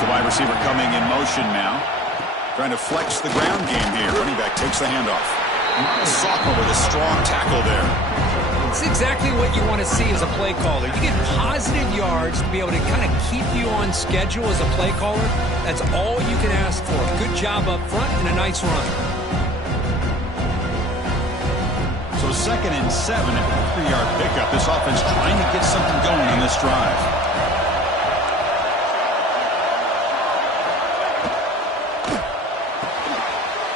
The wide receiver coming in motion now. Trying to flex the ground game here. Running back takes the handoff. Sophomore with a strong tackle there. It's exactly what you want to see as a play caller. You get positive yards to be able to kind of keep you on schedule as a play caller. That's all you can ask for. Good job up front and a nice run. So 2nd and 7 at the 3-yard pickup. This offense trying to get something going on this drive.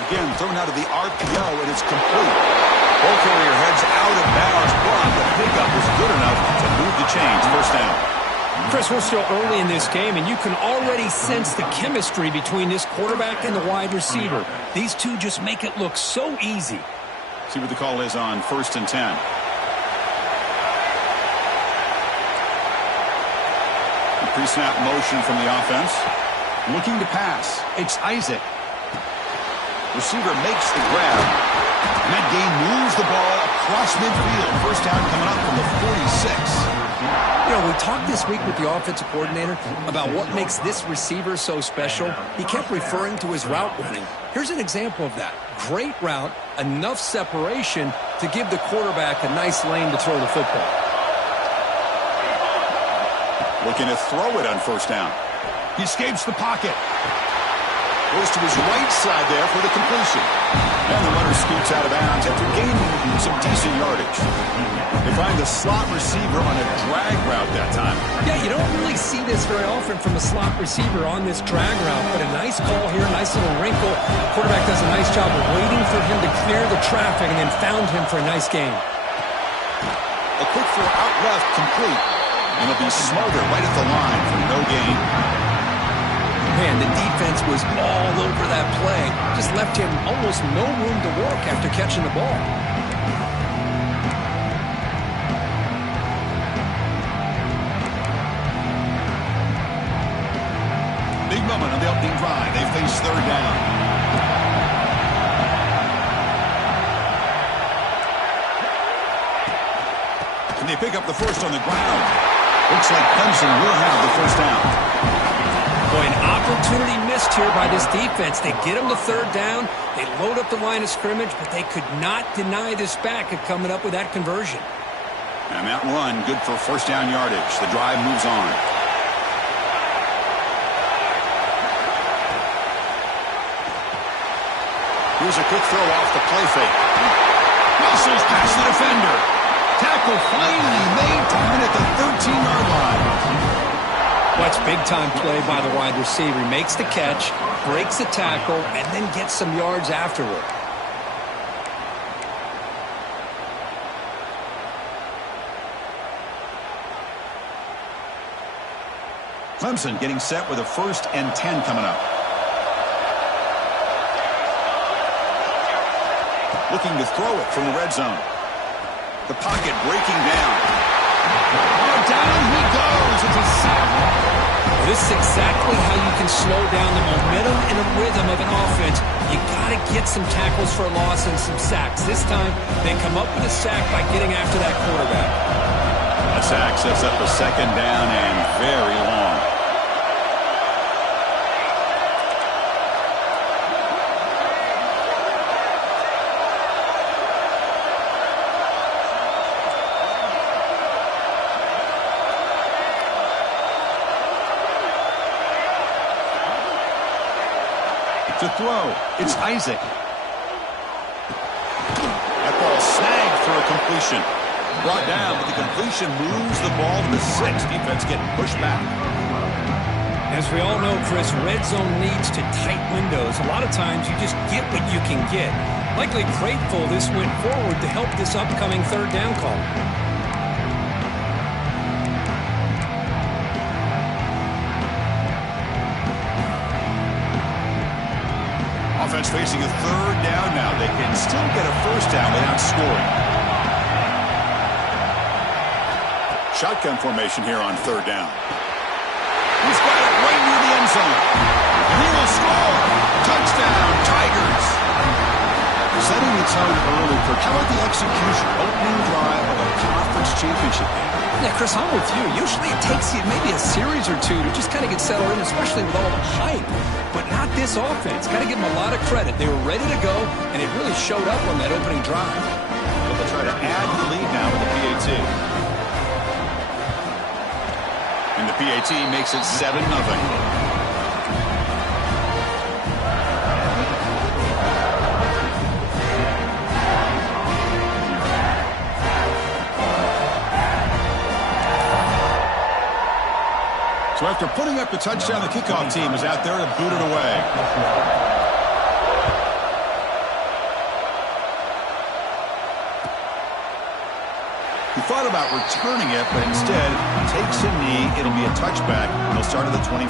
Again, thrown out of the RPO, and it's complete. Ball carrier heads out of bounds, but the pickup is good enough to move the chains. First down. Chris, we're still early in this game, and you can already sense the chemistry between this quarterback and the wide receiver. These two just make it look so easy. See what the call is on 1st and 10. Pre-snap motion from the offense. Looking to pass. It's Isaac. Receiver makes the grab. And that gain moves the ball across midfield. First down coming up from the 46. You know, we talked this week with the offensive coordinator about what makes this receiver so special. He kept referring to his route running. Here's an example of that. Great route, enough separation to give the quarterback a nice lane to throw the football. Looking to throw it on first down. He escapes the pocket. Goes to his right side there for the completion. And the runner scoots out of bounds after gaining some decent yardage. They find the slot receiver on a drag route that time. Yeah, you don't really see this very often from a slot receiver on this drag route, but a nice call here, nice little wrinkle. The quarterback does a nice job of waiting for him to clear the traffic and then found him for a nice gain. A quick throw out left, complete. And it'll be smothered right at the line for no gain. Man, the defense was all over that play. Just left him almost no room to work after catching the ball. Big moment on the opening drive. They face third down. And they pick up the first on the ground. Looks like Clemson will have the first down. Boy, an opportunity missed here by this defense. They get them to third down. They load up the line of scrimmage, but they could not deny this back of coming up with that conversion. And that run, good for first down yardage. The drive moves on. Here's a quick throw off the play fake. Muscles past the defender. Tackle finally made, down at the 13-yard line. Watch big-time play by the wide receiver. He makes the catch, breaks the tackle, and then gets some yards afterward. Clemson getting set with a 1st and 10 coming up. Looking to throw it from the red zone. The pocket breaking down. Oh, down he goes. It's a sack. This is exactly how you can slow down the momentum and the rhythm of an offense. You got to get some tackles for a loss and some sacks. This time, they come up with a sack by getting after that quarterback. A sack sets up a second down and very long. To throw, it's Isaac. That ball snagged for a completion. Brought down, but the completion moves the ball to the 6. Defense getting pushed back. As we all know, Chris, red zone needs to tight windows. A lot of times you just get what you can get. Likely grateful this went forward to help this upcoming third down call. Offense facing a third down now. They can still get a first down without scoring. Shotgun formation here on third down. He's got it right near the end zone. And he will score. Touchdown, Tigers. Setting the tone early for how about the execution? Opening drive of a conference conference championship game. Yeah, Chris, I'm with you. Usually it takes you maybe a series or two to just kind of get settled in, especially with all the hype. But not this offense. Got to give them a lot of credit. They were ready to go, and it really showed up on that opening drive. But they'll try to add to the lead now with the PAT. And the PAT makes it 7-0. So after putting up the touchdown, the kickoff team is out there to boot it away. He thought about returning it, but instead takes a knee. It'll be a touchback, and he'll start at the 25.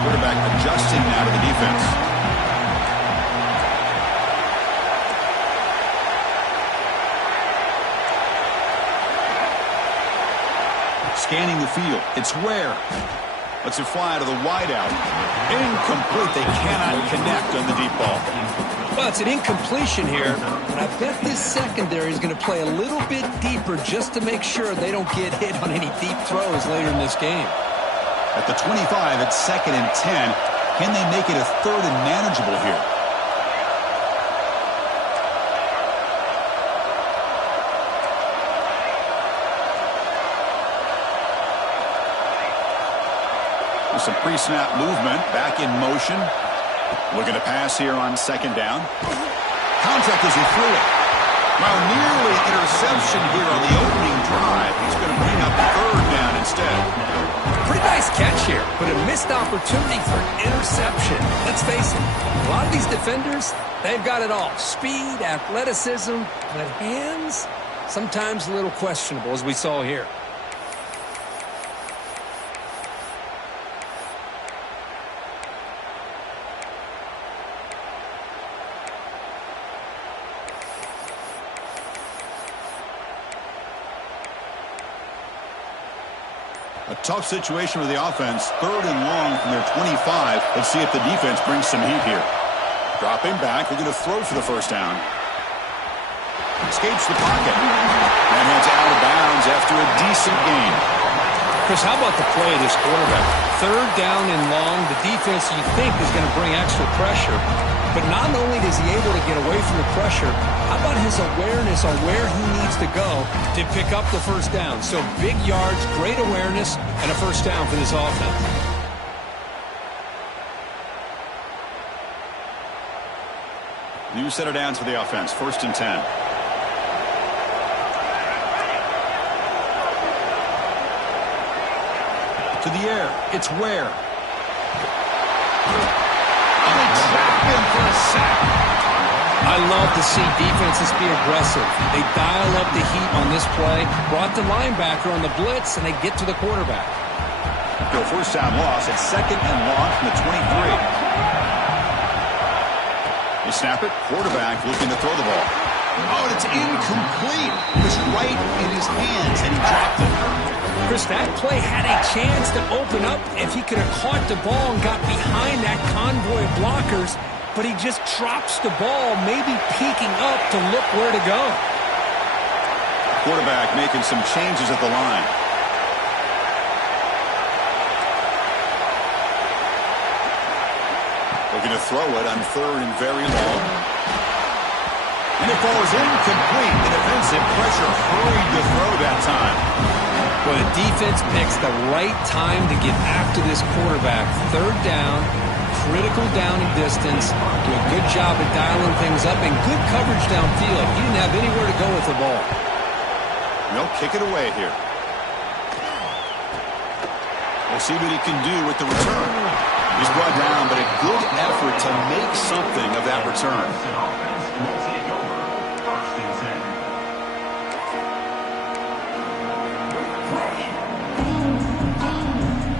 Quarterback adjusting now to the defense. Scanning the field. It's Ware. Lets it fly to the wideout. Incomplete. They cannot connect on the deep ball. Well, it's an incompletion here, but I bet this secondary is going to play a little bit deeper just to make sure they don't get hit on any deep throws later in this game. At the 25, it's 2nd and 10. Can they make it a 3rd and manageable here? Some pre-snap movement, back in motion. Looking to pass here on 2nd down. Contact as he threw it. Well, nearly interception here on the opening drive. He's going to bring up 3rd down instead. Pretty nice catch here, but a missed opportunity for an interception. Let's face it, a lot of these defenders, they've got it all. Speed, athleticism, but hands, sometimes a little questionable, as we saw here. A tough situation with the offense. 3rd and long from their 25. Let's see if the defense brings some heat here. Dropping back. They're going to throw for the 1st down. Escapes the pocket. And heads out of bounds after a decent gain. Chris, how about the play of this quarterback? 3rd down and long. The defense, you think, is going to bring extra pressure. But not only is he able to get away from the pressure, how about his awareness on where he needs to go to pick up the 1st down? So big yards, great awareness, and a 1st down for this offense. New set of downs for the offense. 1st and 10. To the air. It's Ware. For a sack. I love to see defenses be aggressive. They dial up the heat on this play, brought the linebacker on the blitz, and they get to the quarterback. Go 1st down loss at 2nd and long from the 23. They snap it. Quarterback looking to throw the ball. Oh, and it's incomplete. It was right in his hands, and he dropped it. Chris, that play had a chance to open up if he could have caught the ball and got behind that convoy of blockers, but he just drops the ball, maybe peeking up to look where to go. Quarterback making some changes at the line. Looking to throw it on 3rd and very long. And it falls incomplete. The defensive pressure hurried the throw that time. Well, the defense picks the right time to get after this quarterback. 3rd down, critical down and distance. Do a good job of dialing things up and good coverage downfield. He didn't have anywhere to go with the ball. They'll kick it away here. We'll see what he can do with the return. He's brought down, but a good effort to make something of that return.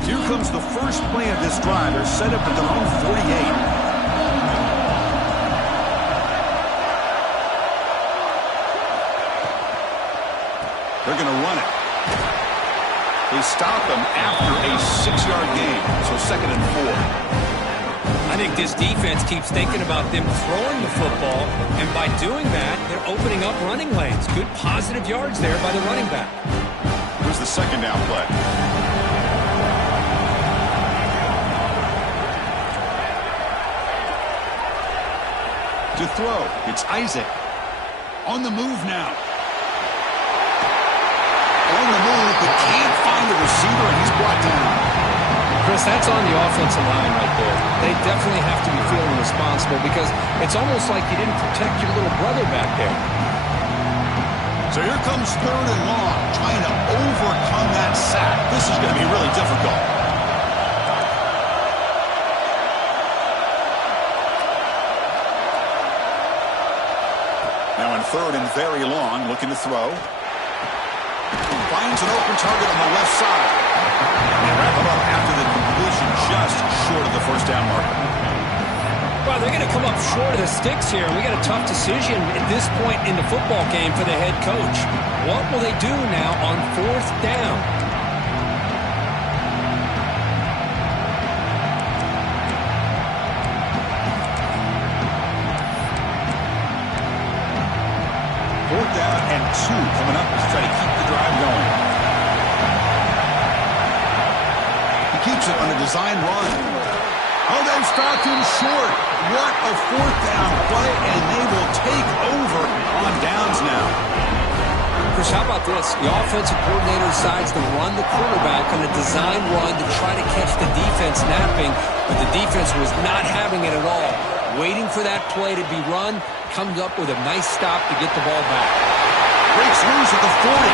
Here comes the first play of this drive. They're set up at their own 48. They're going to run it. They stop them after a 6-yard gain, so 2nd and 4. I think this defense keeps thinking about them throwing the football, and by doing that, they're opening up running lanes. Good positive yards there by the running back. Here's the second down play. To throw, it's Isaac. On the move now. On the move, but can't find the receiver, and he's brought down. Chris, that's on the offensive line right there. They definitely have to be feeling responsible because it's almost like you didn't protect your little brother back there. So here comes third and long, trying to overcome that sack. This is going to be really difficult. Now in third and very long, looking to throw. Finds an open target on the left side. And they wrap him up after the completion, just short of the first down marker. Well, they're going to come up short of the sticks here. We got a tough decision at this point in the football game for the head coach. What will they do now on fourth down? Fourth down and 2 coming up to try to keep the drive going. He keeps it on a design run. Oh, they've stopped him short. What a fourth down play, and they will take over on downs now. Chris, how about this? The offensive coordinator decides to run the quarterback on a design run to try to catch the defense napping, but the defense was not having it at all. Waiting for that play to be run, comes up with a nice stop to get the ball back. Breaks loose at the 40.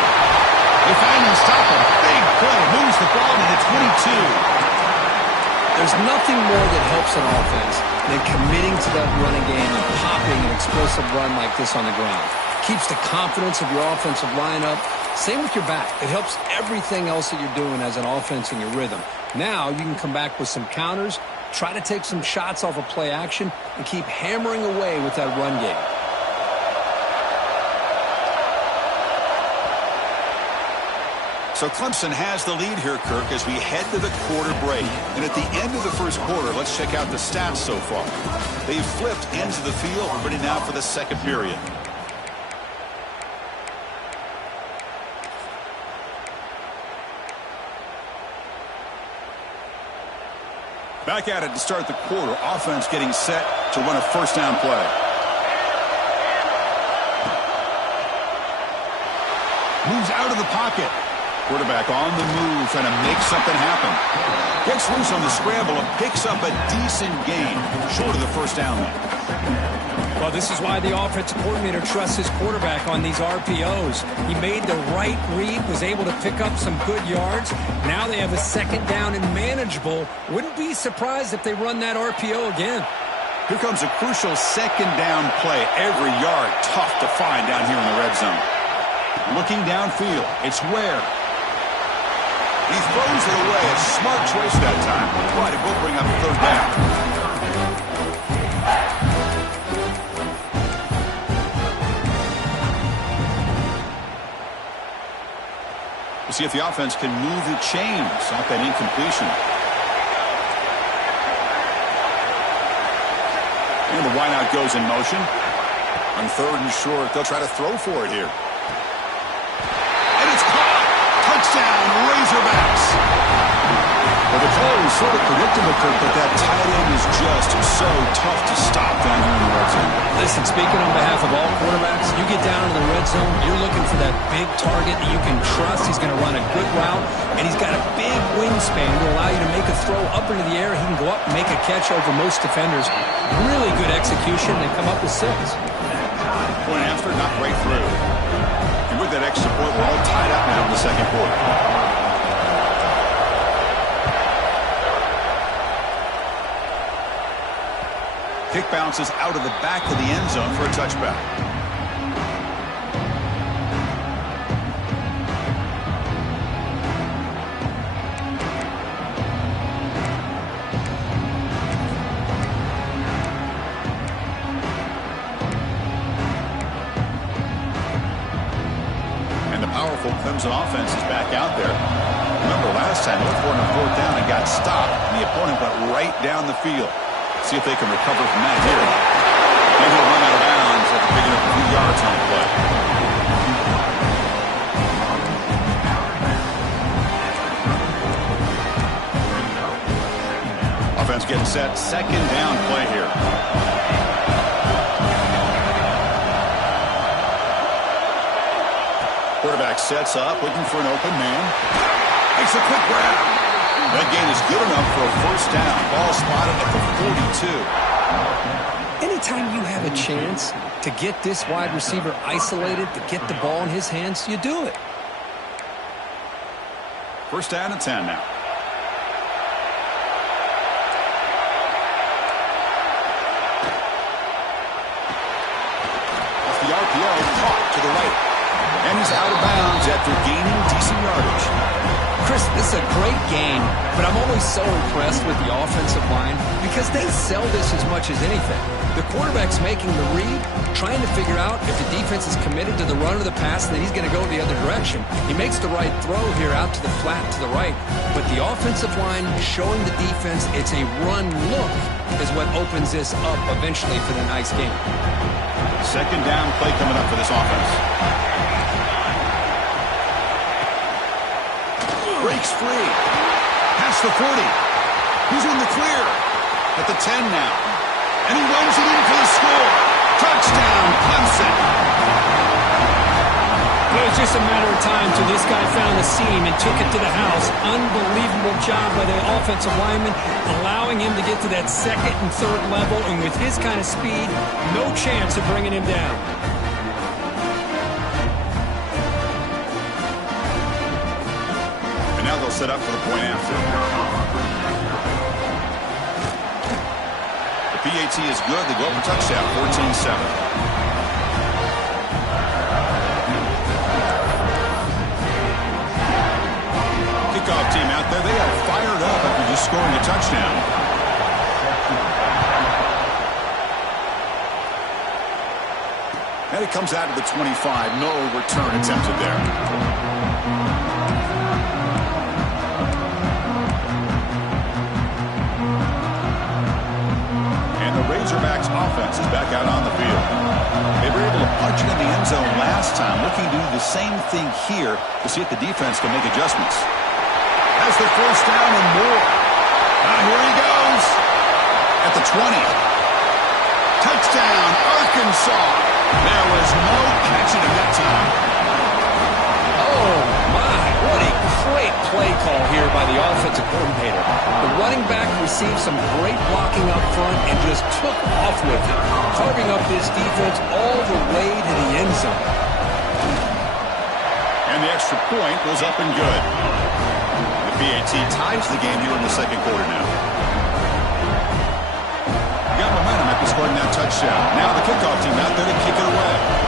They finally stop him. Big play. Moves the ball to the 22. There's nothing more that helps an offense than committing to that running game and popping an explosive run like this on the ground. Keeps the confidence of your offensive lineup. Same with your back. It helps everything else that you're doing as an offense in your rhythm. Now you can come back with some counters, try to take some shots off of play action, and keep hammering away with that run game. So Clemson has the lead here, Kirk, as we head to the quarter break. And at the end of the first quarter, let's check out the stats so far. They've flipped ends of the field, ready now for the second period. Back at it to start the quarter. Offense getting set to run a first down play. Moves out of the pocket. Quarterback on the move, trying to make something happen. Gets loose on the scramble and picks up a decent gain. Short of the first down, though. Well, this is why the offensive coordinator trusts his quarterback on these RPOs. He made the right read, was able to pick up some good yards. Now they have a second down and manageable. Wouldn't be surprised if they run that RPO again. Here comes a crucial second down play. Every yard tough to find down here in the red zone. Looking downfield, it's Ware. He throws it away. A smart choice that time. But it will bring up third down. We'll see if the offense can move the chains off that incompletion. And the wideout goes in motion. On third and short, they'll try to throw for it here. And it's caught. Touchdown, Razorbacks. Well, the call was sort of predictable, Kirk, but that tight end is just so tough to stop down here in the red zone. Listen, speaking on behalf of all quarterbacks, you get down in the red zone, you're looking for that big target that you can trust. He's going to run a good route, and he's got a big wingspan to allow you to make a throw up into the air. He can go up and make a catch over most defenders. Really good execution. They come up with 6. Point after, not right through. And with that extra point, we're all tied up now in the second quarter. Kick bounces out of the back of the end zone for a touchback. And the powerful Clemson offense is back out there. Remember last time, looked for it on fourth down and got stopped, and the opponent went right down the field. See if they can recover from that here. Maybe he'll run out of bounds after picking up a few yards on the play. Offense getting set. Second down play here. Quarterback sets up, looking for an open man. Makes a quick grab. That gain is good enough for a first down. Ball spotted at the 42. Anytime you have a chance to get this wide receiver isolated, to get the ball in his hands, you do it. First down and 10 now. Off the RPO, caught to the right. And he's out of bounds after gaining decent yardage. Chris, this is a great game, but I'm always so impressed with the offensive line because they sell this as much as anything. The quarterback's making the read, trying to figure out if the defense is committed to the run or the pass, then he's going to go the other direction. He makes the right throw here out to the flat to the right, but the offensive line showing the defense it's a run look is what opens this up eventually for the nice game. Second down play coming up for this offense. Breaks free. Past the 40. He's in the clear. At the 10 now. And he runs it in for the score. Touchdown, Clemson. It was just a matter of time till this guy found the seam and took it to the house. Unbelievable job by the offensive lineman, allowing him to get to that second and third level. And with his kind of speed, no chance of bringing him down. Now they'll set up for the point after. The PAT is good. They go up for touchdown, 14-7. Kickoff team out there. They are fired up after just scoring a touchdown. And it comes out of the 25. No return attempted there. Razorbacks offense is back out on the field. They were able to punch it in the end zone last time, looking to do the same thing here to see if the defense can make adjustments. Has the first down and more. Here he goes. At the 20. Touchdown, Arkansas. There was no catching him that time. Oh, my. What a great play call here by the offensive coordinator. The running back received some great blocking up front and just took off with it, carving up this defense all the way to the end zone. And the extra point goes up and good. The PAT ties the game here in the second quarter now. Got momentum after scoring that touchdown. Now the kickoff team out there to kick it away.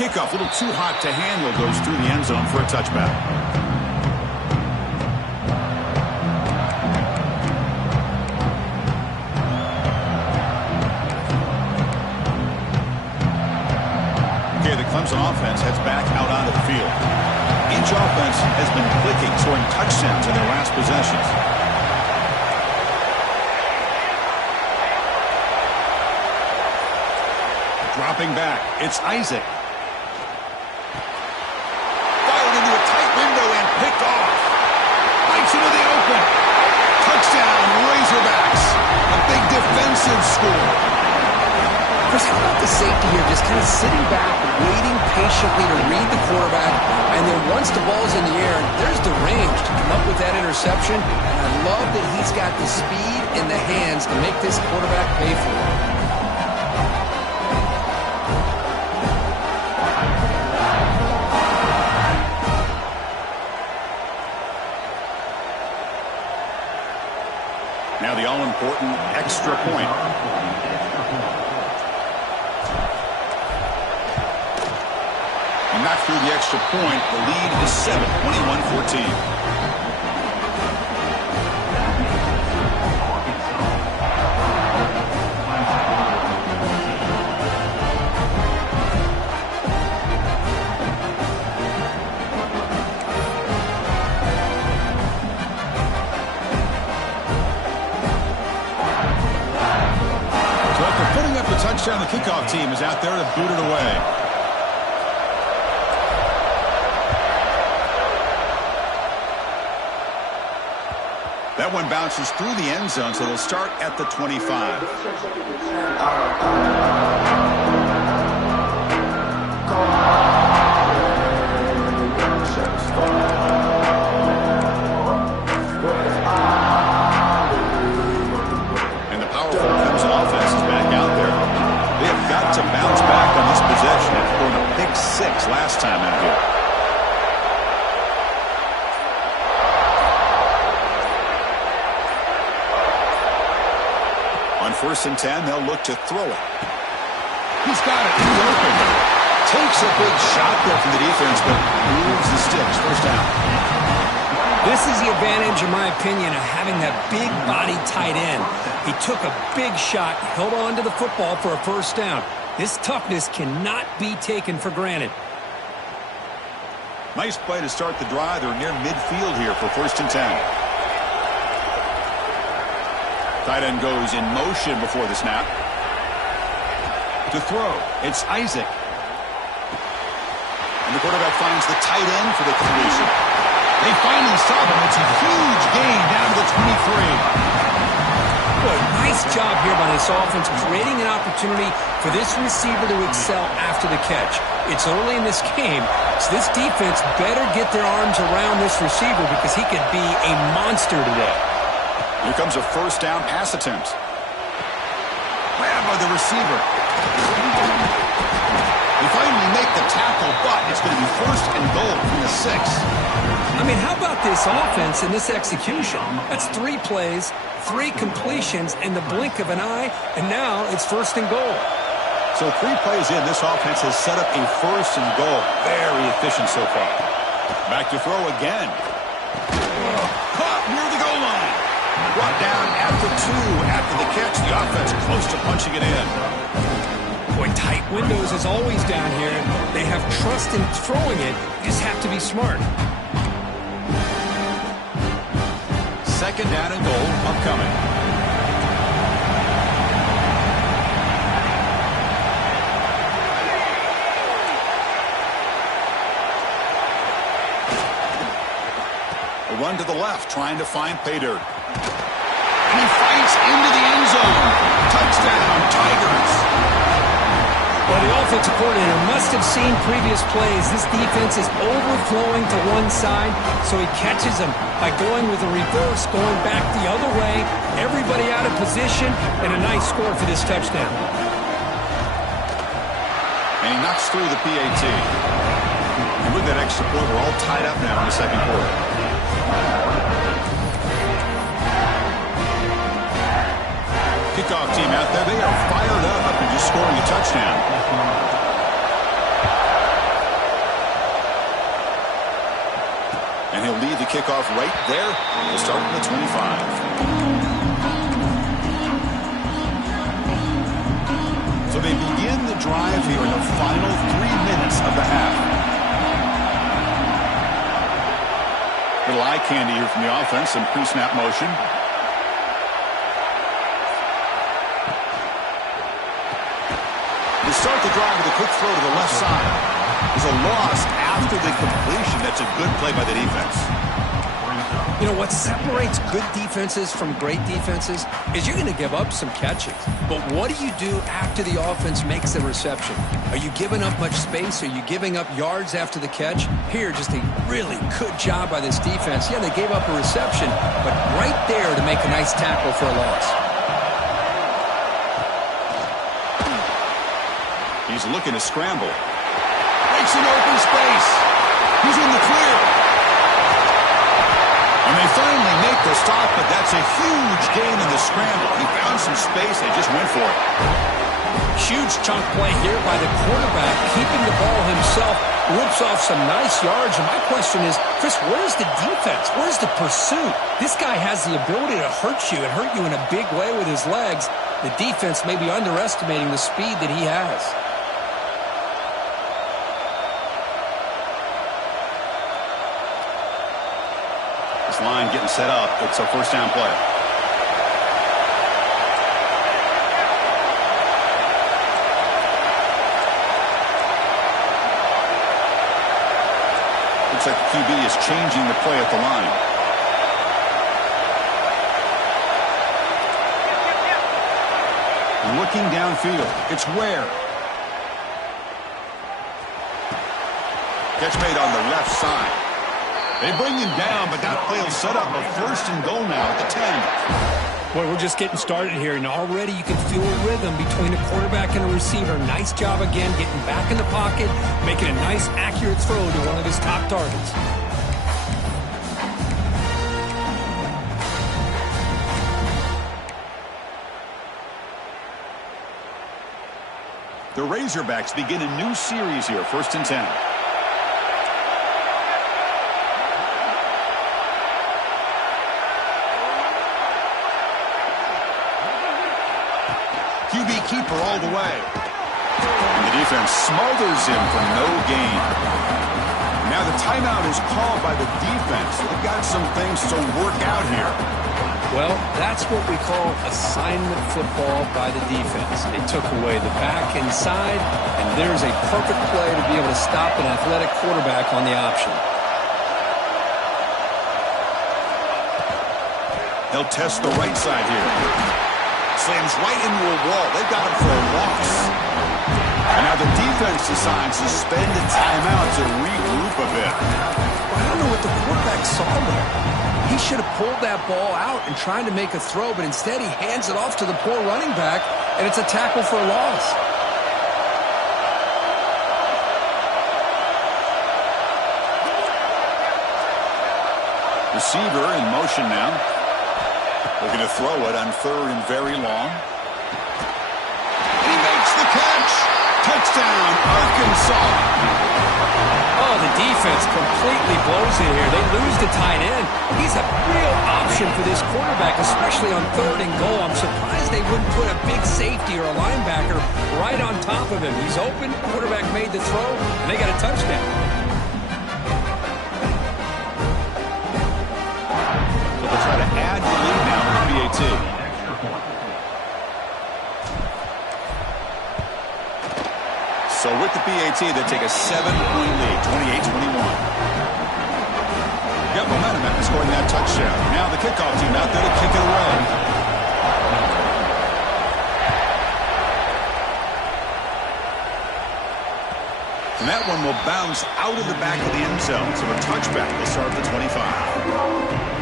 Kickoff, a little too hot to handle, goes through the end zone for a touchback. Okay, the Clemson offense heads back out onto the field. Each offense has been clicking, scoring touchdowns in their last possessions. Dropping back, it's Isaac. Picked off. Bites into the open. Touchdown, Razorbacks. A big defensive score. Chris, how about the safety here? Just kind of sitting back, waiting patiently to read the quarterback. And then once the ball's in the air, there's the range to come up with that interception. And I love that he's got the speed in the hands to make this quarterback pay for it. Now the all-important extra point. And not through the extra point. The lead is 7, 21-14. Touchdown, the kickoff team is out there to boot it away. That one bounces through the end zone, so they'll start at the 25. And the powerful Clemson offense is back out there. They have got to bounce back on this possession after throwing a pick 6 last time out here. On 1st and 10, they'll look to throw it. He's got it. He's open. Takes a big shot there from the defense, but moves the sticks. First down. This is the advantage, in my opinion, of having that big body tight end. He took a big shot, held on to the football for a first down. This toughness cannot be taken for granted. Nice play to start the drive. They're near midfield here for 1st and 10. Tight end goes in motion before the snap. To throw, it's Isaac. And the quarterback finds the tight end for the completion. They finally stop him. It's a huge gain down to the 23. Boy, nice job here by this offense, creating an opportunity for this receiver to excel after the catch. It's early in this game, so this defense better get their arms around this receiver because he could be a monster today. Here comes a first down pass attempt. Grabbed by the receiver. They finally make the tackle, but it's going to be 1st and goal from the 6. I mean, how about this offense and this execution? That's 3 plays, 3 completions in the blink of an eye, and now it's 1st and goal. So 3 plays in, this offense has set up a 1st and goal. Very efficient so far. Back to throw again. Caught near the goal line. Brought down at the 2 after the catch. The offense close to punching it in. Boy, tight windows is always down here. They have trust in throwing it. You just have to be smart. 2nd down and goal upcoming. A run to the left, trying to find pay dirt. And he fights into the end zone. Touchdown, Tigers. Well, the offensive coordinator must have seen previous plays. This defense is overflowing to one side, so he catches them by going with a reverse, going back the other way. Everybody out of position, and a nice score for this touchdown. And he knocks through the PAT. And with that extra point, we're all tied up now in the 2nd quarter. Kickoff team out there, they are fired up and just scoring a touchdown. And he'll lead the kickoff right there. We'll start at the 25. So they begin the drive here in the final 3 minutes of the half. Little eye candy here from the offense, some pre-snap motion. They start the drive with a quick throw to the left side. There's a loss after the completion. That's a good play by the defense. You know, what separates good defenses from great defenses is you're going to give up some catches. But what do you do after the offense makes the reception? Are you giving up much space? Are you giving up yards after the catch? Here, just a really good job by this defense. Yeah, they gave up a reception, but right there to make a nice tackle for a loss. He's looking to scramble. Breaks an open space. He's in the clear. And they finally make the stop, but that's a huge gain in the scramble. He found some space and just went for it. Huge chunk play here by the quarterback, keeping the ball himself, rips off some nice yards. And my question is, Chris, where's the defense? Where's the pursuit? This guy has the ability to hurt you and hurt you in a big way with his legs. The defense may be underestimating the speed that he has. This line getting set up. It's a first down play. Looks like the QB is changing the play at the line. Looking downfield. It's Ware. Catch made on the left side. They bring him down, but that play will set up a 1st and goal now at the 10. Boy, we're just getting started here, and already you can feel a rhythm between a quarterback and a receiver. Nice job again getting back in the pocket, making a nice, accurate throw to one of his top targets. The Razorbacks begin a new series here, 1st and 10. QB keeper all the way. And the defense smothers him for no gain. Now the timeout is called by the defense. They've got some things to work out here. Well, that's what we call assignment football by the defense. They took away the back inside, and there's a perfect play to be able to stop an athletic quarterback on the option. They'll test the right side here. Slams right into a wall. They've got him for a loss. And now the defense decides to spend a timeout to regroup a bit. I don't know what the quarterback saw there. He should have pulled that ball out and tried to make a throw, but instead he hands it off to the poor running back, and it's a tackle for a loss. Receiver in motion now. They're going to throw it on 3rd and very long. And he makes the catch. Touchdown, Arkansas. Oh, the defense completely blows it here. They lose the tight end. He's a real option for this quarterback, especially on 3rd and goal. I'm surprised they wouldn't put a big safety or a linebacker right on top of him. He's open, quarterback made the throw, and they got a touchdown. So they'll try to add the lead now with the PAT. So with the PAT, they take a 7-point lead, 28-21. Got momentum after scoring that touchdown. Now the kickoff team out there to kick it away. And that one will bounce out of the back of the end zone. So a touchback will start at the 25.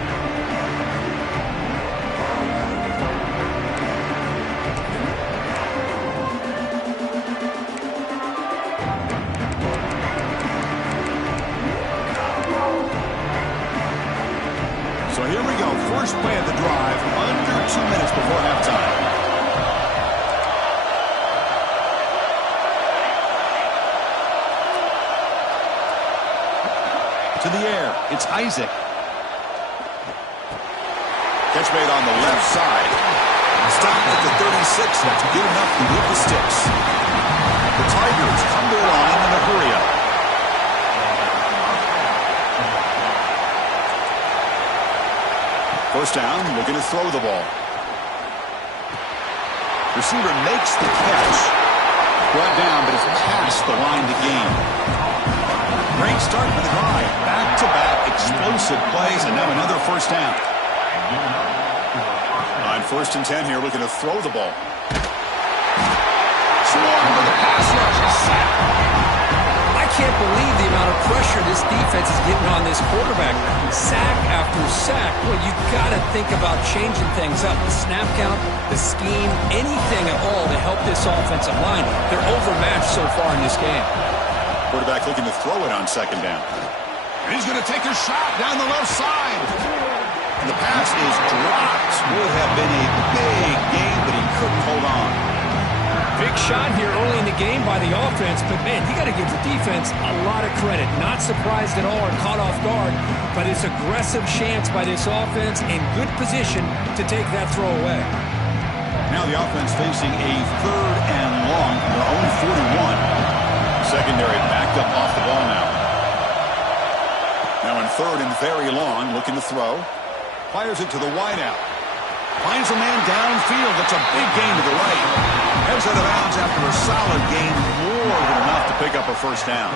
So here we go, first play of the drive, under 2 minutes before halftime. To the air, it's Isaac. Catch made on the left side. Stopped at the 36, that's good enough to move the sticks. The Tigers come to the line in a hurry-up. First down, looking to throw the ball. Receiver makes the catch. Brought down, but it's past the line to gain. Great start for the drive. Back-to-back explosive plays, and now another first down. On 1st and 10 here, looking to throw the ball. Swarm with a pass rush, a sack. I can't believe the amount of pressure this defense is getting on this quarterback. Sack after sack. Well, you've got to think about changing things up. The snap count, the scheme, anything at all to help this offensive line. They're overmatched so far in this game. Quarterback looking to throw it on 2nd down. And he's going to take a shot down the left side. And the pass is dropped. Would have been a big game, but he couldn't hold on. Big shot here early in the game by the offense, but man, you got to give the defense a lot of credit. Not surprised at all or caught off guard, but it's aggressive chance by this offense in good position to take that throw away. Now the offense facing a 3rd and long from their own 41. Secondary backed up off the ball now. Now in 3rd and very long, looking to throw. Fires it to the wideout. Finds a man downfield. That's a big gain to the right. Heads out of bounds after a solid gain, more than enough to pick up a first down.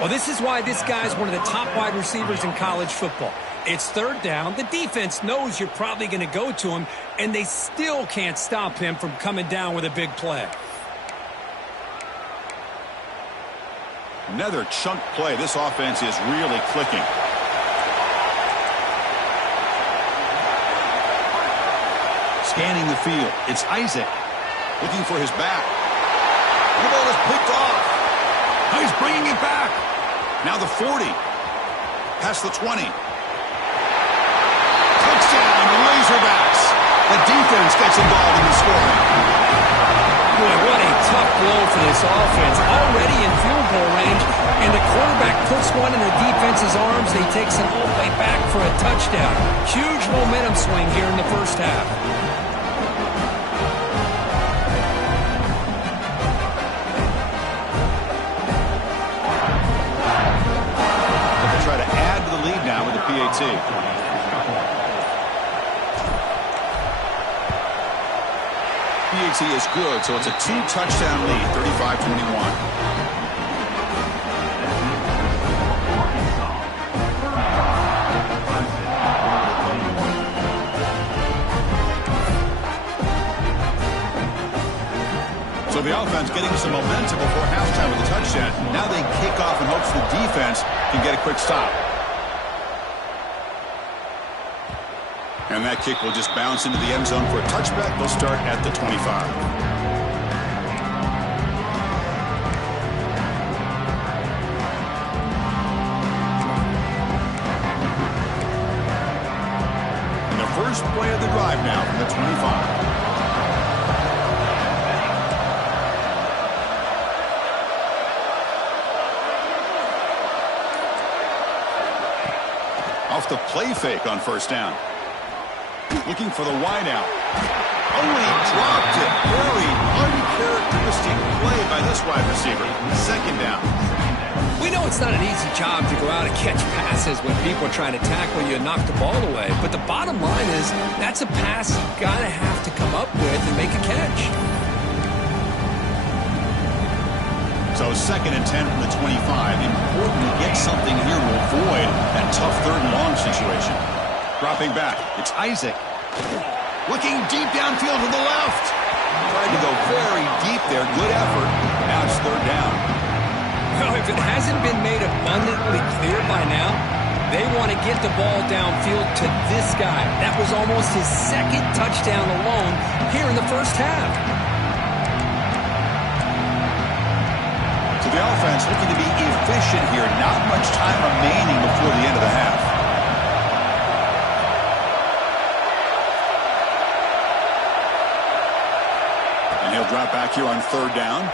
Well, this is why this guy's one of the top wide receivers in college football. It's third down. The defense knows you're probably going to go to him, and they still can't stop him from coming down with a big play. Another chunk play. This offense is really clicking. Scanning the field. It's Isaac looking for his back. The ball is picked off. He's bringing it back. Now the 40. Past the 20. Touchdown, Razorbacks. The defense gets involved in the scoring. Boy, what a tough blow for this offense. Already in field goal range, and the quarterback puts one in the defense's arms. He takes it all the way back for a touchdown. Huge momentum swing here in the first half. They'll try to add to the lead now with the PAT. PAT is good, so it's a 2-touchdown lead, 35-21. So the offense getting some momentum before halftime with a touchdown. Now they kick off in hopes the defense can get a quick stop. And that kick will just bounce into the end zone for a touchback. They'll start at the 25. And the first play of the drive now from the 25. Off the play fake on first down. Looking for the wideout. Oh, and he dropped it. Very uncharacteristic play by this wide receiver. Second down. We know it's not an easy job to go out and catch passes when people are trying to tackle you and knock the ball away. But the bottom line is that's a pass you've got to have to come up with and make a catch. So 2nd and 10 from the 25. Important to get something here to avoid that tough third and long situation. Dropping back. It's Isaac. Looking deep downfield to the left. Tried to go very deep there. Good effort. Now it's third down. Well, if it hasn't been made abundantly clear by now, they want to get the ball downfield to this guy. That was almost his second touchdown alone here in the first half. So the offense looking to be efficient here. Not much time remaining before the end of the half. And he'll drop back here on third down.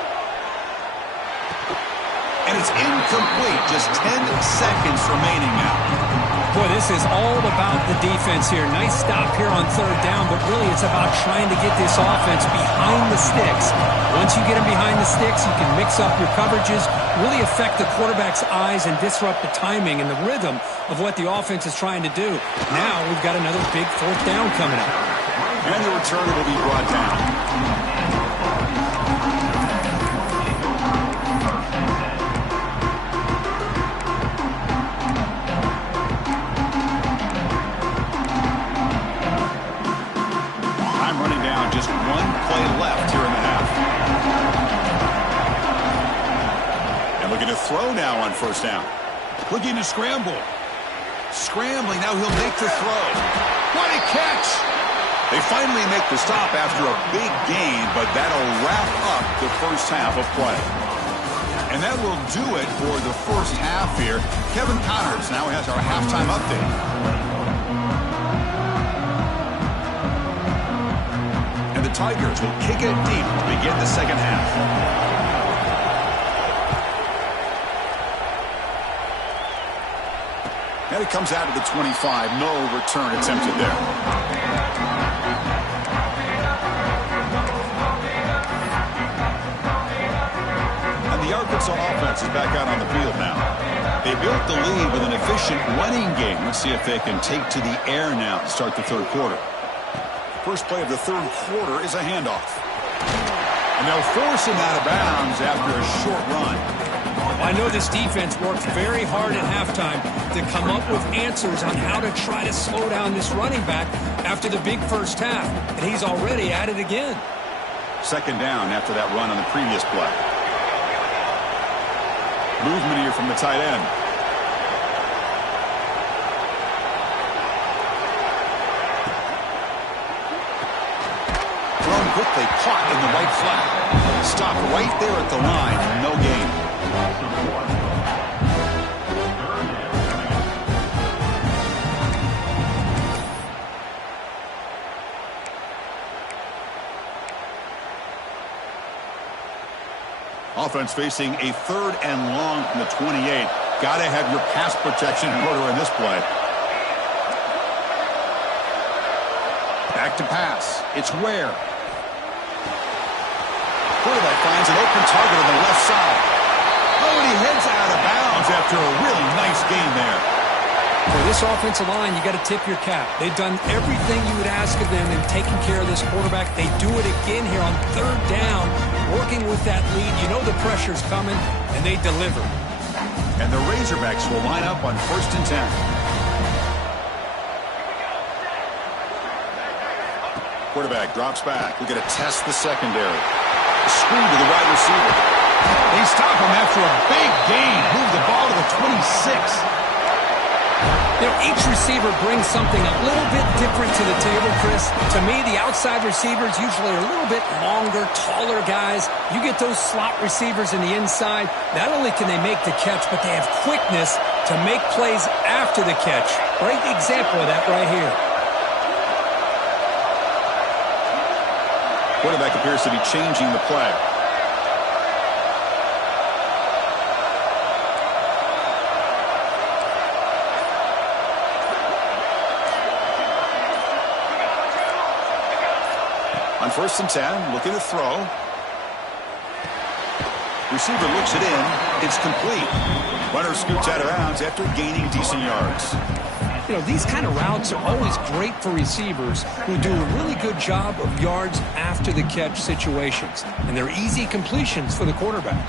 And it's incomplete. Just 10 seconds remaining now. Boy, this is all about the defense here. Nice stop here on third down, but really it's about trying to get this offense behind the sticks. Once you get them behind the sticks, you can mix up your coverages, really affect the quarterback's eyes and disrupt the timing and the rhythm of what the offense is trying to do. Now we've got another big fourth down coming up. And the return will be brought down. Just one play left here in the half. And looking to throw now on first down. Looking to scramble. Scrambling, now he'll make the throw. What a catch! They finally make the stop after a big gain, but that'll wrap up the first half of play. And that will do it for the first half here. Kevin Connors now has our halftime update. Tigers will kick it deep to begin the second half. And it comes out of the 25. No return attempted there. And the Arkansas offense is back out on the field now. They built the lead with an efficient running game. Let's see if they can take to the air now to start the third quarter. First play of the third quarter is a handoff. And they'll force him out of bounds after a short run. I know this defense worked very hard at halftime to come up with answers on how to try to slow down this running back after the big first half, and he's already at it again. Second down after that run on the previous play. Movement here from the tight end. Thrown quickly, caught in the right flat. Stopped right there at the line, and no gain. Offense facing a third and long from the 28. Got to have your pass protection in order in this play. Back to pass. It's Ware. Quarterback finds an open target on the left side. Oh, and he heads out of bounds after a really nice gain there. For this offensive line, you got to tip your cap. They've done everything you would ask of them in taking care of this quarterback. They do it again here on third down, working with that lead. You know the pressure's coming, and they deliver. And the Razorbacks will line up on 1st and 10. Quarterback drops back. We're going to test the secondary. Screen to the wide receiver. They stop him after a big gain. Move the ball to the 26. You know, each receiver brings something a little bit different to the table, Chris. To me, the outside receivers usually are a little bit longer, taller guys. You get those slot receivers in the inside. Not only can they make the catch, but they have quickness to make plays after the catch. Great example of that right here. Quarterback appears to be changing the play. On 1st and 10, looking to throw. Receiver looks it in. It's complete. Runner scoots out of bounds after gaining decent yards. You know, these kind of routes are always great for receivers who do a really good job of yards after the catch situations. And they're easy completions for the quarterback.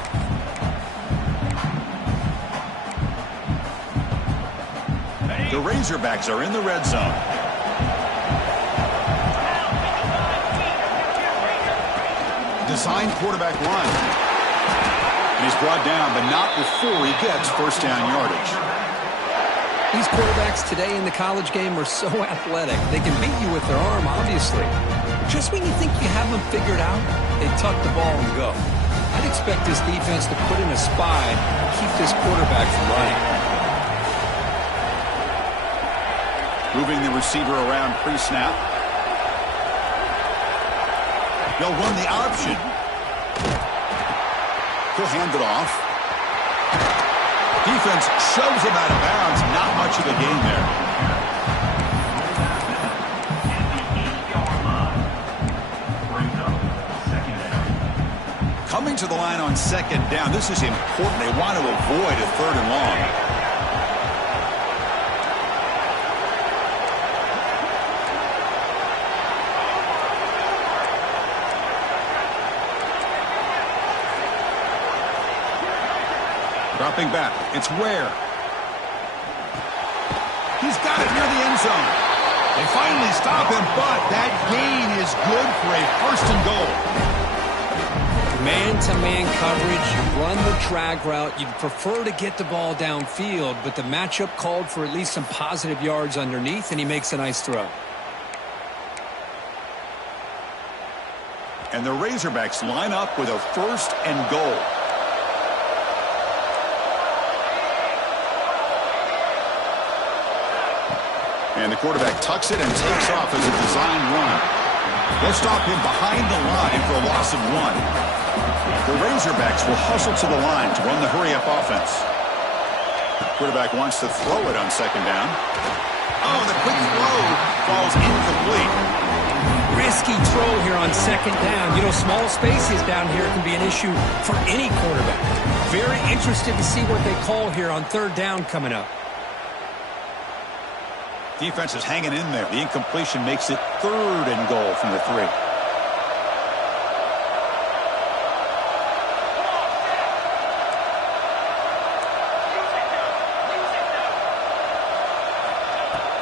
The Razorbacks are in the red zone. Designed quarterback run. And he's brought down, but not before he gets first down yardage. These quarterbacks today in the college game are so athletic. They can beat you with their arm, obviously. Just when you think you have them figured out, they tuck the ball and go. I'd expect this defense to put in a spy and keep this quarterback from running. Moving the receiver around pre-snap. They'll run the option. He'll hand it off. Defense shoves him out of bounds. Not much of a gain there. Coming to the line on 2nd down. This is important. They want to avoid a 3rd and long. Dropping back. It's Ware. He's got it near the end zone. They finally stop him, but that gain is good for a 1st and goal. Man-to-man coverage, you run the drag route. You'd prefer to get the ball downfield, but the matchup called for at least some positive yards underneath, and he makes a nice throw. And the Razorbacks line up with a 1st and goal. And the quarterback tucks it and takes off as a design run. They'll stop him behind the line for a loss of 1. The Razorbacks will hustle to the line to run the hurry-up offense. Quarterback wants to throw it on 2nd down. Oh, the quick throw falls incomplete. Risky throw here on 2nd down. You know, small spaces down here can be an issue for any quarterback. Very interested to see what they call here on 3rd down coming up. Defense is hanging in there. The incompletion makes it 3rd and goal from the 3.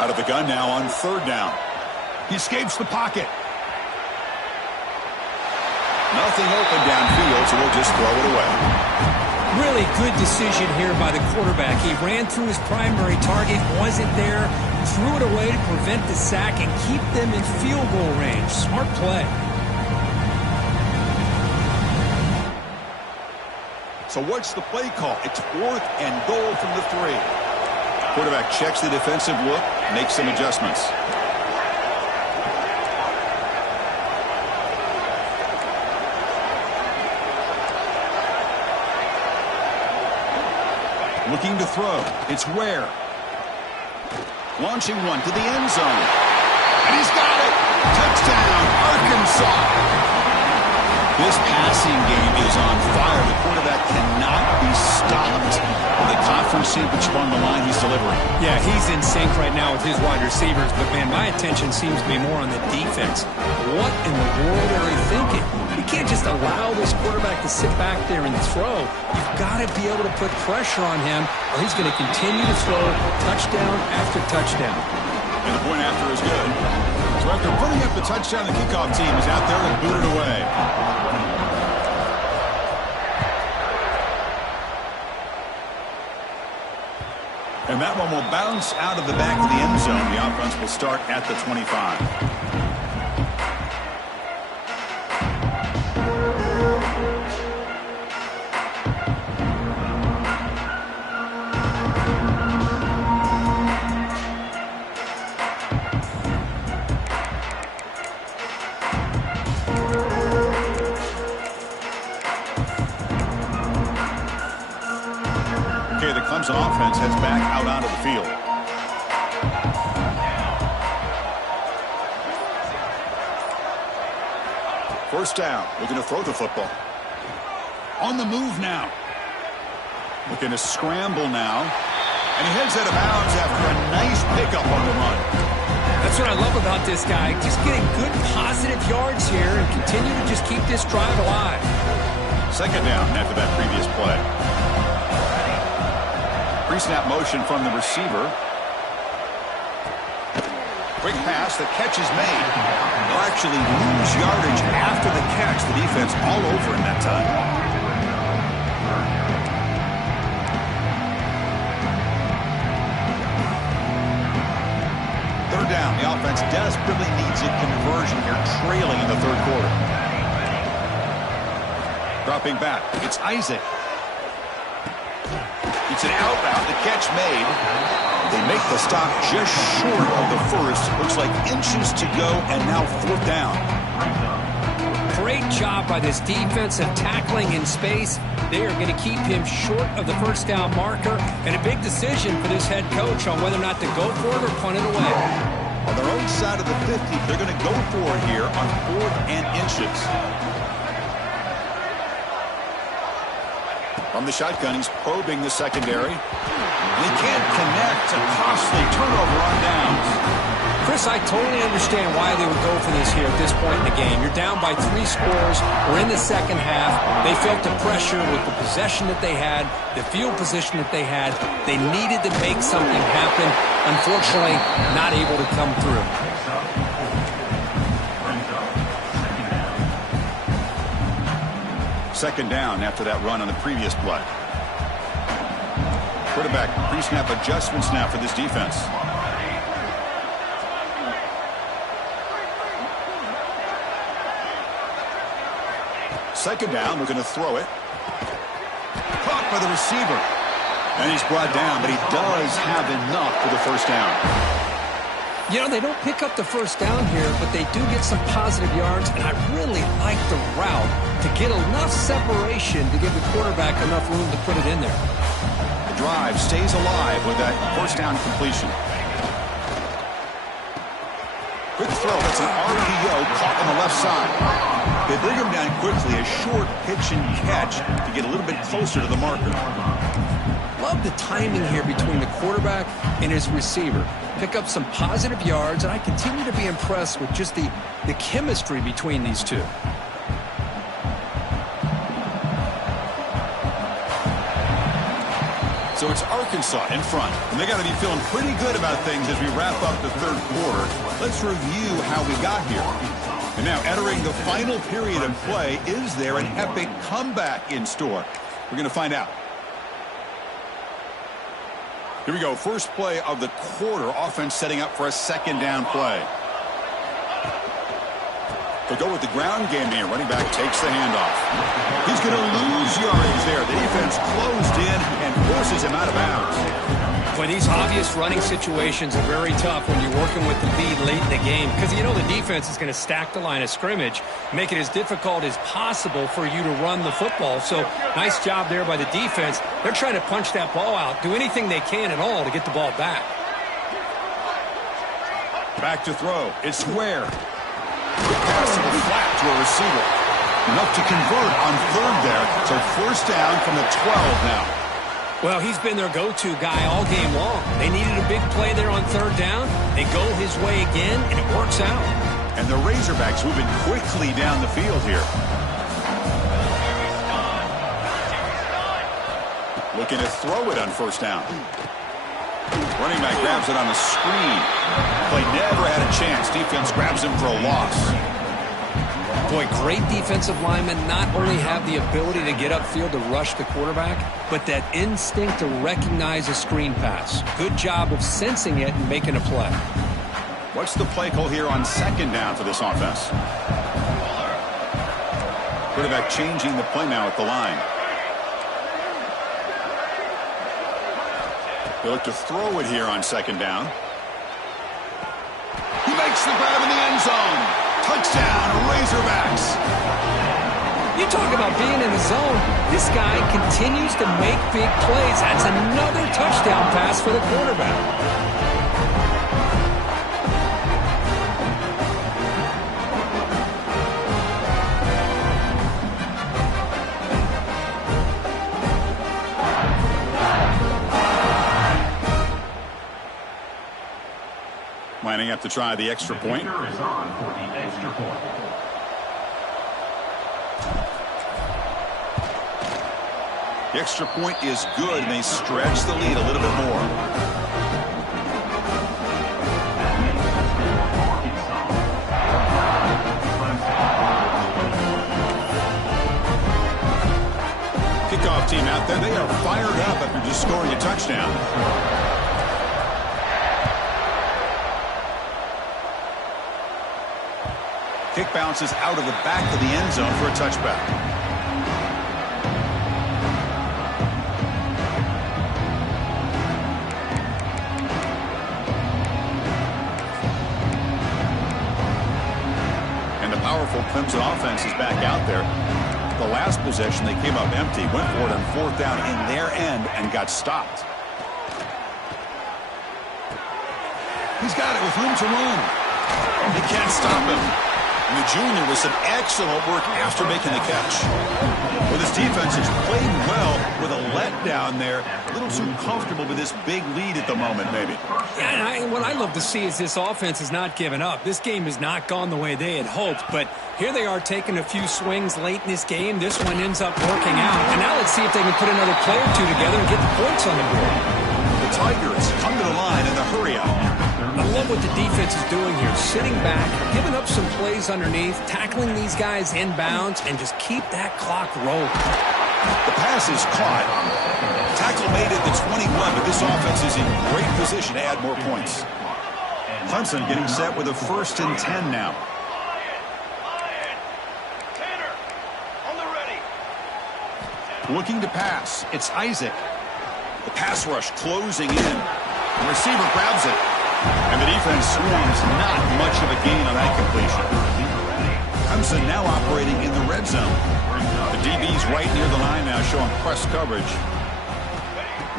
Out of the gun now on 3rd down. He escapes the pocket. Nothing open downfield, so we'll just throw it away. Really good decision here by the quarterback. He ran through his primary target, wasn't there, threw it away to prevent the sack and keep them in field goal range. Smart play. So what's the play call? It's 4th and goal from the 3. Quarterback checks the defensive look, makes some adjustments. Looking to throw. It's Ware. Launching one to the end zone. And he's got it. Touchdown, Arkansas. This passing game is on fire. The quarterback cannot be stopped. With the conference championship on the line, he's delivering. Yeah, he's in sync right now with his wide receivers. But, man, my attention seems to be more on the defense. What in the world are they thinking? You can't just allow this quarterback to sit back there and throw. You've got to be able to put pressure on him, or he's going to continue to throw touchdown after touchdown. And the point after is good. So after putting up the touchdown, the kickoff team is out there to boot it away. And that one will bounce out of the back of the end zone. The offense will start at the 25. Clemson offense heads back out onto the field. First down. Looking to throw the football. On the move now. Looking to scramble now. And he heads out of bounds after a nice pickup on the run. That's what I love about this guy. Just getting good positive yards here and continue to just keep this drive alive. 2nd down after that previous play. Pre-snap motion from the receiver. Quick pass. The catch is made. They'll actually lose yardage after the catch. The defense all over in that time. Third down. The offense desperately needs a conversion here, trailing in the 3rd quarter. Dropping back. It's Isaac. It's an out route. The catch made. They make the stop just short of the first. Looks like inches to go, and now 4th down. Great job by this defense of tackling in space. They are going to keep him short of the 1st down marker, and a big decision for this head coach on whether or not to go for it or punt it away. On their own side of the 50, they're going to go for it here on 4th and inches. From the shotgun, he's probing the secondary. He can't connect. A costly turnover on downs. Chris, I totally understand why they would go for this here at this point in the game. You're down by 3 scores. We're in the 2nd half. They felt the pressure with the possession that they had, the field position that they had. They needed to make something happen. Unfortunately, not able to come through. Second down after that run on the previous play. Quarterback pre-snap adjustments now for this defense. Second down, looking to throw it. Caught by the receiver. And he's brought down, but he does have enough for the 1st down. You know, they don't pick up the 1st down here, but they do get some positive yards, and I really like the route to get enough separation to give the quarterback enough room to put it in there. The drive stays alive with that 1st down completion. Quick throw. That's an RGO caught on the left side. They bring him down quickly. A short pitch and catch to get a little bit closer to the marker. Love the timing here between the quarterback and his receiver. Pick up some positive yards, and I continue to be impressed with just the chemistry between these two. So it's Arkansas in front. And they got to be feeling pretty good about things as we wrap up the third quarter. Let's review how we got here. And now entering the final period of play, is there an epic comeback in store? We're going to find out. Here we go. First play of the quarter. Offense setting up for a second down play. They'll go with the ground game here. Running back takes the handoff. He's going to lose yardage there. The defense closed in and forces him out of bounds. But these obvious running situations are very tough when you're working with the lead late in the game, because you know the defense is going to stack the line of scrimmage, make it as difficult as possible for you to run the football. So nice job there by the defense. They're trying to punch that ball out, do anything they can at all to get the ball back. Back to throw. It's Ware. Pass to the flat to a receiver. Enough to convert on third there. So first down from the 12 now. Well, he's been their go-to guy all game long. They needed a big play there on third down. They go his way again, and it works out. And the Razorbacks moving quickly down the field here. Looking to throw it on first down. Running back grabs it on the screen. Play never had a chance. Defense grabs him for a loss. Boy, great defensive linemen not only have the ability to get upfield to rush the quarterback, but that instinct to recognize a screen pass. Good job of sensing it and making a play. What's the play call here on second down for this offense? Quarterback changing the play now at the line. They look to throw it here on second down. He makes the grab in the end zone. Touchdown, Razorbacks. You talk about being in the zone. This guy continues to make big plays. That's another touchdown pass for the quarterback. Lining up to try the extra point. The extra point is good, and they stretch the lead a little bit more. Kickoff team out there. They are fired up after just scoring a touchdown. Kick bounces out of the back of the end zone for a touchback. And the powerful Clemson offense is back out there. The last possession, they came up empty, went for it on fourth down in their end and got stopped. He's got it with room to run. He can't stop him. And the junior with some excellent work after making the catch. Well, this defense has played well with a letdown there. A little too comfortable with this big lead at the moment, maybe. Yeah, and what I love to see is this offense has not given up. This game has not gone the way they had hoped, but here they are taking a few swings late in this game. This one ends up working out. And now let's see if they can put another play or two together and get the points on the board. The Tigers come to the line in the hurry-up. I love what the defense is doing here. Sitting back, giving up some plays underneath, tackling these guys inbounds, and just keep that clock rolling. The pass is caught. Tackle made at the 21, but this offense is in great position to add more points. Clemson getting set with a 1st and 10 now. Looking to pass. It's Isaac. The pass rush closing in. The receiver grabs it. And the defense swarms. Not much of a gain on that completion. Clemson now operating in the red zone. The DB's right near the line now showing press coverage.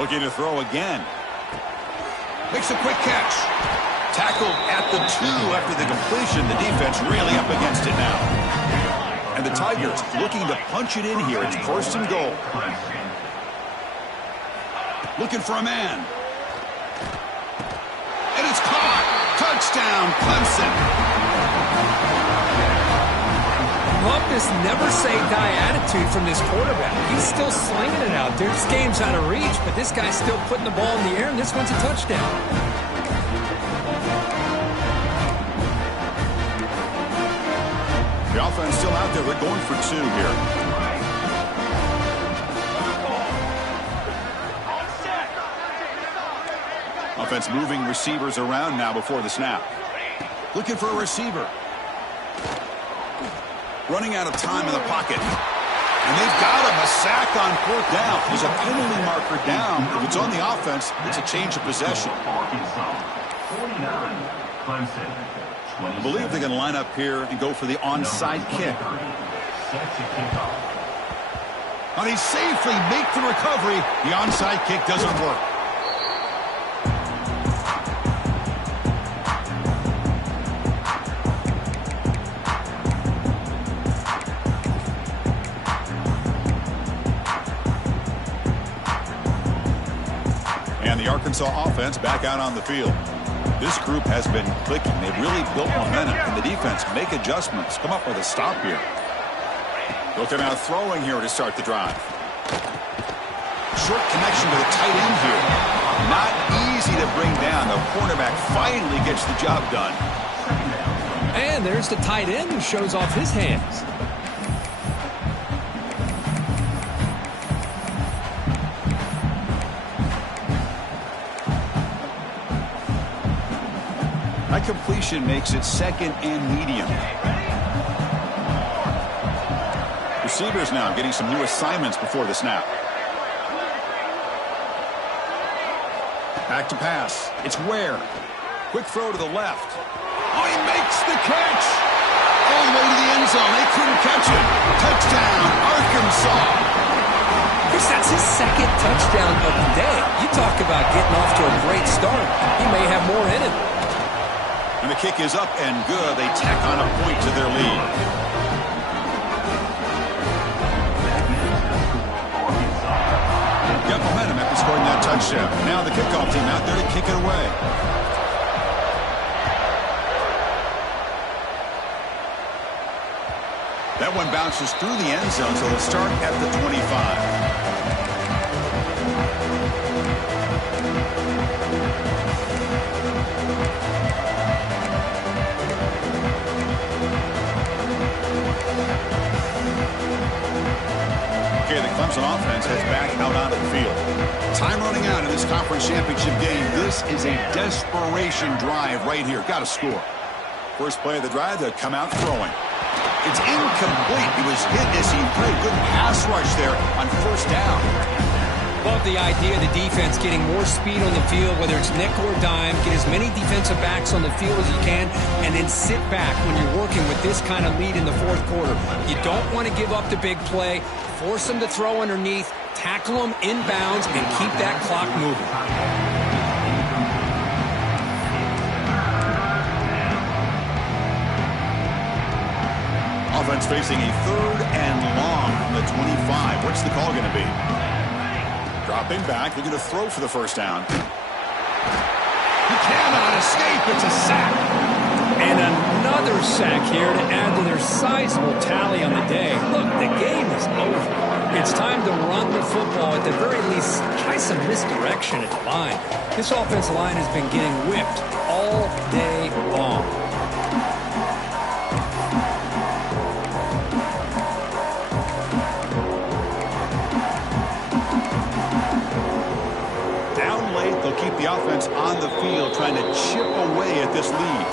Looking to throw again. Makes a quick catch. Tackled at the 2 after the completion. The defense really up against it now. And the Tigers looking to punch it in here. It's 1st and goal. Looking for a man. And it's caught. Touchdown, Clemson. Love to this never-say-die attitude from this quarterback. He's still slinging it out there. This game's out of reach, but this guy's still putting the ball in the air, and this one's a touchdown. The offense still out there. They're going for 2 here. Offense moving receivers around now before the snap. Looking for a receiver. Running out of time in the pocket. And they've got him. A sack on 4th down. There's a penalty marker down. If it's on the offense, it's a change of possession. I believe they're going to line up here and go for the onside kick. And he safely make the recovery. The onside kick doesn't work. And the Arkansas offense back out on the field. This group has been clicking. They've really built momentum. And the defense make adjustments. Come up with a stop here. Looking out throwing here to start the drive. Short connection to the tight end here. Not easy to bring down. The cornerback finally gets the job done. And there's the tight end who shows off his hands. That completion makes it 2nd and medium. Receivers now getting some new assignments before the snap. Back to pass. It's Ware. Quick throw to the left. Oh, he makes the catch. All the way to the end zone. They couldn't catch it. Touchdown, Arkansas. Chris, that's his 2nd touchdown of the day. You talk about getting off to a great start. He may have more in him. And the kick is up and good. They tack on a point to their lead. Got momentum after scoring that touchdown. Now the kickoff team out there to kick it away. That one bounces through the end zone, so they'll start at the 25. Okay, the Clemson offense heads back out onto the field. Time running out in this conference championship game. This is a desperation drive right here. Got to score. First play of the drive, they'll come out throwing. It's incomplete. He was hit as he threw a good pass rush there on 1st down. Love the idea of the defense getting more speed on the field, whether it's nickel or dime. Get as many defensive backs on the field as you can, and then sit back when you're working with this kind of lead in the 4th quarter. You don't want to give up the big play. Force them to throw underneath, tackle them inbounds, and keep that clock moving. Offense facing a 3rd and long from the 25. What's the call going to be? Dropping back, looking to throw for the 1st down. He cannot escape. It's a sack. And another sack here to add to their sizable tally on the day. Look, the game is over. It's time to run the football. At the very least, try some misdirection at the line. This offensive line has been getting whipped all day long. They'll keep the offense on the field trying to chip away at this lead.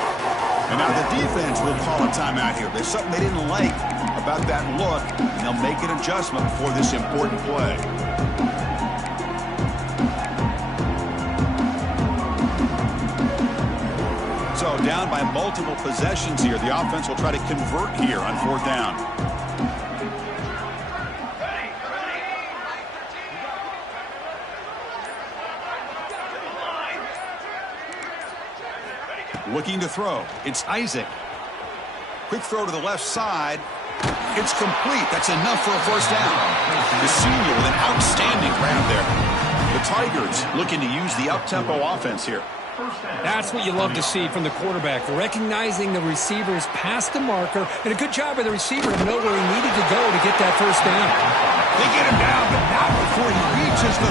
And now the defense will call a timeout here. There's something they didn't like about that look, and they'll make an adjustment before this important play. So down by multiple possessions here. The offense will try to convert here on 4th down. Looking to throw. It's Isaac. Quick throw to the left side. It's complete. That's enough for a 1st down. The senior with an outstanding grab there. The Tigers looking to use the up-tempo offense here. That's what you love to see from the quarterback, recognizing the receiver's past the marker, and a good job by the receiver to know where he needed to go to get that first down. They get him down, but not before he reaches the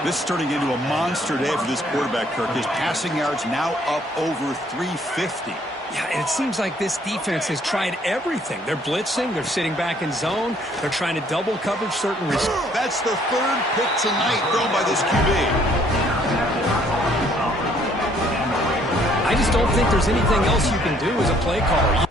39. This is turning into a monster day for this quarterback, Kirk. His passing yards now up over 350. Yeah, and it seems like this defense has tried everything. They're blitzing, they're sitting back in zone, they're trying to double coverage certain receivers. That's the third pick tonight thrown by this QB. I just don't think there's anything else you can do as a play caller.